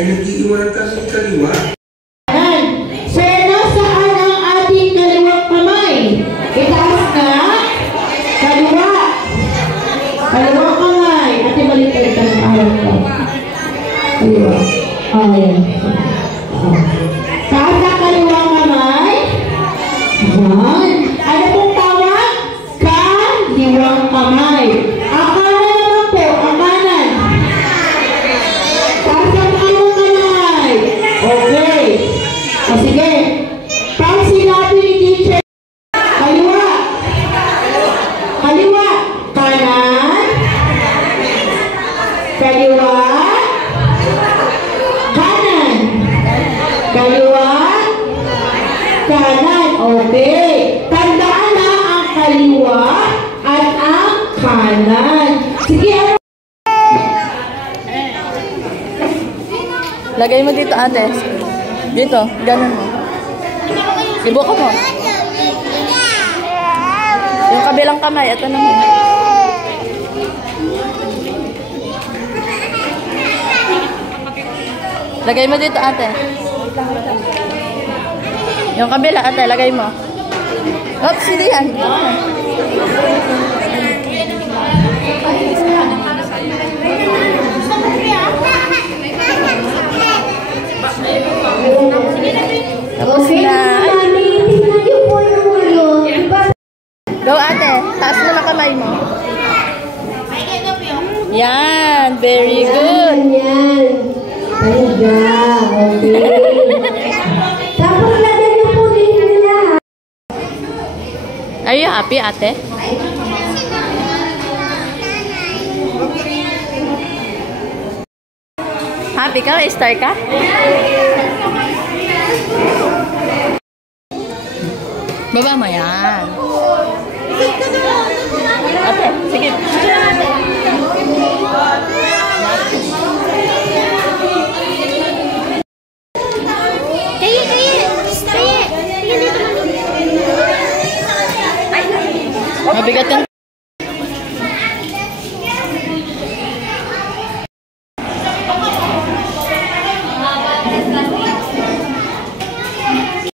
ay nag-iiwan ka ng kaliwa. So, nasaan ang ating kaliwang kamay? Itaas na. Kaliwa. Kaliwang kamay. Ate, balik ulit ang ahon ko. Kaliwa. Ayan. Taas na kaliwang kamay. Ayan. Ano pong tawag? Kaliwang kamay. Ang kanan naman po, ang kanan. Taas ang kaliwang kamay. Okay. O sige. Pag sinabi ni teacher, kaliwa. Kaliwa. Kanan. Kaliwa. Kanan. Kaliwa. Kanan. Okay. Tandaan na ang kaliwa at ang kanan. Sige. Lagay mo dito, ate. Dito, ganun mo. Ibuka mo. Yung kabilang kamay, ito naman. Lagay mo dito, ate. Yung kabila, ate, lagay mo. Oops, hindi yan. Tapos na. Go, ate. Taas mo na kamay mo. Yan. Very good. Yan. Ayan. Okay. Tapos lagyan niyo po dito lahat. Are you happy, ate? Happy ka? Star ka? Baba mo yan. Ate, sige.